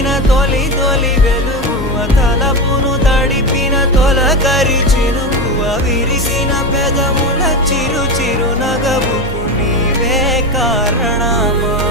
వెలిగిన తొలి తొలి వెలుగువ తలపును తడిపిన తొలకరి చినుకువ విరిసిన పెదముల చిరు చిరు నగవుకు నీవే కారణమా